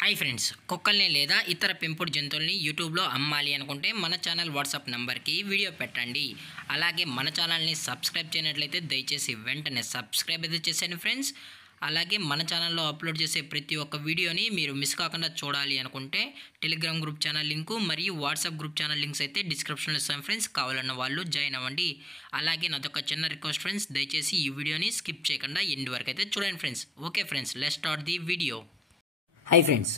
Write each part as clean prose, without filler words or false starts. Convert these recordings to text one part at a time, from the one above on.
Hi friends, కుక్కల్ని లేదా ఇతర పెంపుడు జంతువుల్ని యూట్యూబ్లో అమ్మాలి అనుకుంటే మన ఛానల్ వాట్సాప్ నెంబర్కి వీడియో పెట్టండి. అలాగే మన ఛానల్ని సబ్స్క్రైబ్ చేయనట్లయితే దయచేసి వెంటనే సబ్స్క్రైబ్ అయితే చేసేయండి ఫ్రెండ్స్. అలాగే మన ఛానల్లో అప్లోడ్ చేసే ప్రతి ఒక్క వీడియోని మీరు మిస్ కాకుండా చూడాలి అనుకుంటే టెలిగ్రామ్ గ్రూప్ ఛానల్ లింకు మరియు వాట్సాప్ గ్రూప్ ఛానల్ లింక్స్ అయితే డిస్క్రిప్షన్లో ఇస్తాం ఫ్రెండ్స్. కావాలన్న వాళ్ళు జాయిన్ అవ్వండి. అలాగే నాదొక చిన్న రిక్వెస్ట్ ఫ్రెండ్స్, దయచేసి ఈ వీడియోని స్కిప్ చేయకుండా ఎండ్ వరకు అయితే చూడండి friends. Okay friends, let's start the video. Hi friends,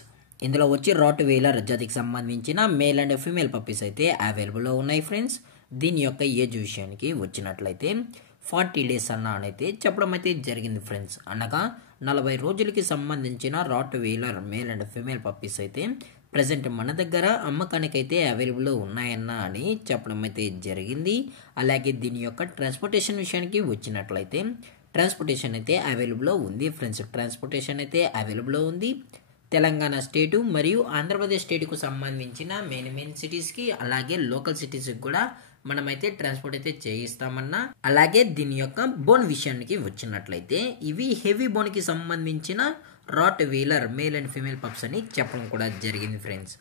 ఇందులో వచ్చి రాట్ వీలర్ జాతికి సంబంధించిన మేల్ అండ్ ఫీమేల్ పప్పీస్ అయితే అవైలబుల్లో ఉన్నాయి ఫ్రెండ్స్. దీని యొక్క ఏజ్ విషయానికి వచ్చినట్లయితే 40 డేస్ అయితే చెప్పడం అయితే జరిగింది ఫ్రెండ్స్. అనగా 40 రోజులకి సంబంధించిన rottweiler male and female puppies అయితే ప్రజెంట్ మన దగ్గర అమ్మకానికైతే అవైలబుల్లో ఉన్నాయన్న అని చెప్పడం అయితే జరిగింది. అలాగే దీని యొక్క ట్రాన్స్పోర్టేషన్ విషయానికి వచ్చినట్లయితే ట్రాన్స్పోర్టేషన్ అయితే అవైలబుల్లో ఉంది ఫ్రెండ్స్. ట్రాన్స్పోర్టేషన్ అయితే అవైలబుల్లో ఉంది. తెలంగాణ స్టేటు మరియు ఆంధ్రప్రదేశ్ స్టేట్కు సంబంధించిన మెయిన్ సిటీస్కి అలాగే లోకల్ సిటీస్కి కూడా మనమైతే ట్రాన్స్పోర్ట్ అయితే చేయిస్తామన్నా. అలాగే దీని యొక్క బోన్ విషయానికి వచ్చినట్లయితే ఇవి హెవీ బోన్కి సంబంధించిన rottweiler male and female pups అని చెప్పడం కూడా జరిగింది ఫ్రెండ్స్.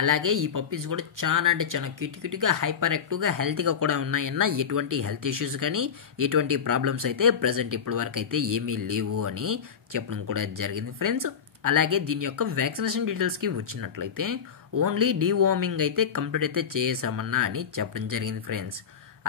అలాగే ఈ పప్పీస్ కూడా చాలా అంటే చాలా క్యూట్గా హైపర్ యాక్టివ్గా హెల్తీగా కూడా ఉన్నాయన్న. ఎటువంటి హెల్త్ ఇష్యూస్ కానీ ఎటువంటి ప్రాబ్లమ్స్ అయితే ప్రజెంట్ ఇప్పటి వరకు అయితే ఏమీ లేవు అని చెప్పడం కూడా జరిగింది ఫ్రెండ్స్. అలాగే దీని యొక్క వ్యాక్సినేషన్ డీటెయిల్స్కి వచ్చినట్లయితే ఓన్లీ డీవార్మింగ్ అయితే కంప్లీట్ అయితే చేసామన్నా అని చెప్పడం జరిగింది ఫ్రెండ్స్.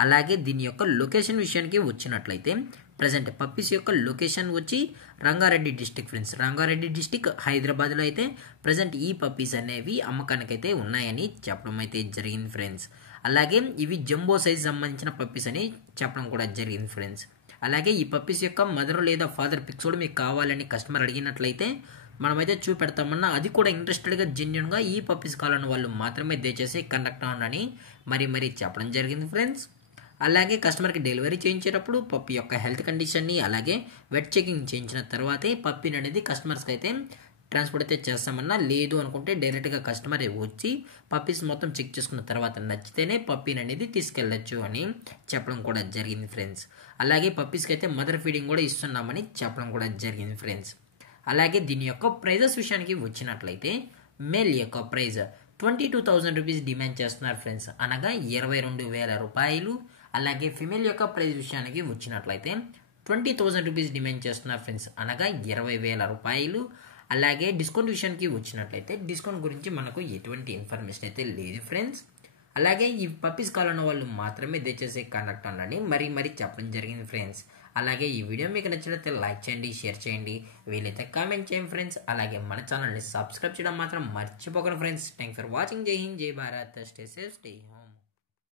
అలాగే దీని యొక్క లొకేషన్ విషయానికి వచ్చినట్లయితే ప్రజెంట్ పప్పీస్ యొక్క లొకేషన్ వచ్చి Rangareddy district friends. Rangareddy district హైదరాబాద్లో అయితే ప్రజెంట్ ఈ పప్పీస్ అనేవి అమ్మకానికైతే ఉన్నాయని చెప్పడం అయితే జరిగింది ఫ్రెండ్స్. అలాగే ఇవి జంబో సైజ్ సంబంధించిన పప్పీస్ అని చెప్పడం కూడా జరిగింది ఫ్రెండ్స్. అలాగే ఈ పప్పీస్ యొక్క మదర్ లేదా ఫాదర్ పిక్స్ కూడా మీకు కావాలని కస్టమర్ అడిగినట్లయితే మనమైతే చూపెడతామన్నా. అది కూడా ఇంట్రెస్టెడ్గా జెన్యున్గా ఈ పప్పీస్ కావాలన్న వాళ్ళు మాత్రమే దయచేసి కండక్ట్ అవ్వండి మరీ చెప్పడం జరిగింది ఫ్రెండ్స్. అలాగే కస్టమర్కి డెలివరీ చేయించేటప్పుడు పప్పి యొక్క హెల్త్ కండిషన్ని అలాగే వెట్ చెకింగ్ చేయించిన తర్వాతే పప్పిని అనేది కస్టమర్స్కి అయితే ట్రాన్స్పోర్ట్ అయితే చేస్తామన్నా. లేదు అనుకుంటే డైరెక్ట్గా కస్టమర్ వచ్చి పప్పీస్ మొత్తం చెక్ చేసుకున్న తర్వాత నచ్చితేనే పప్పీని అనేది తీసుకెళ్ళచ్చు అని చెప్పడం కూడా జరిగింది ఫ్రెండ్స్. అలాగే పప్పీస్కి అయితే మదర్ ఫీడింగ్ కూడా ఇస్తున్నామని చెప్పడం కూడా జరిగింది ఫ్రెండ్స్. అలాగే దీని యొక్క ప్రైజెస్ విషయానికి వచ్చినట్లయితే మేల్ యొక్క ప్రైజ్ 22,000 రూపీస్ డిమాండ్ చేస్తున్నారు ఫ్రెండ్స్, అనగా 22,000 రూపాయలు. అలాగే ఫిమేల్ యొక్క ప్రైజ్ విషయానికి వచ్చినట్లయితే 20,000 రూపీస్ డిమాండ్ చేస్తున్నారు ఫ్రెండ్స్, అనగా 20,000 రూపాయలు. అలాగే డిస్కౌంట్ విషయానికి వచ్చినట్లయితే డిస్కౌంట్ గురించి మనకు ఎటువంటి ఇన్ఫర్మేషన్ అయితే లేదు ఫ్రెండ్స్. అలాగే ఈ పప్పీస్ కావాలన్న వాళ్ళు మాత్రమే దయచేసి కాంటాక్ట్ అవ్వండి మరీ చెప్పడం జరిగింది ఫ్రెండ్స్. అలాగే ఈ వీడియో మీకు నచ్చినట్లయితే లైక్ చేయండి, షేర్ చేయండి, వీలైతే కామెంట్ చేయండి ఫ్రెండ్స్. అలాగే మన ఛానల్ని సబ్స్క్రైబ్ చేయడం మాత్రం మర్చిపోకండి ఫ్రెండ్స్. Thank for watching. జై హింద్, జై Bharat, stay safe, stay home.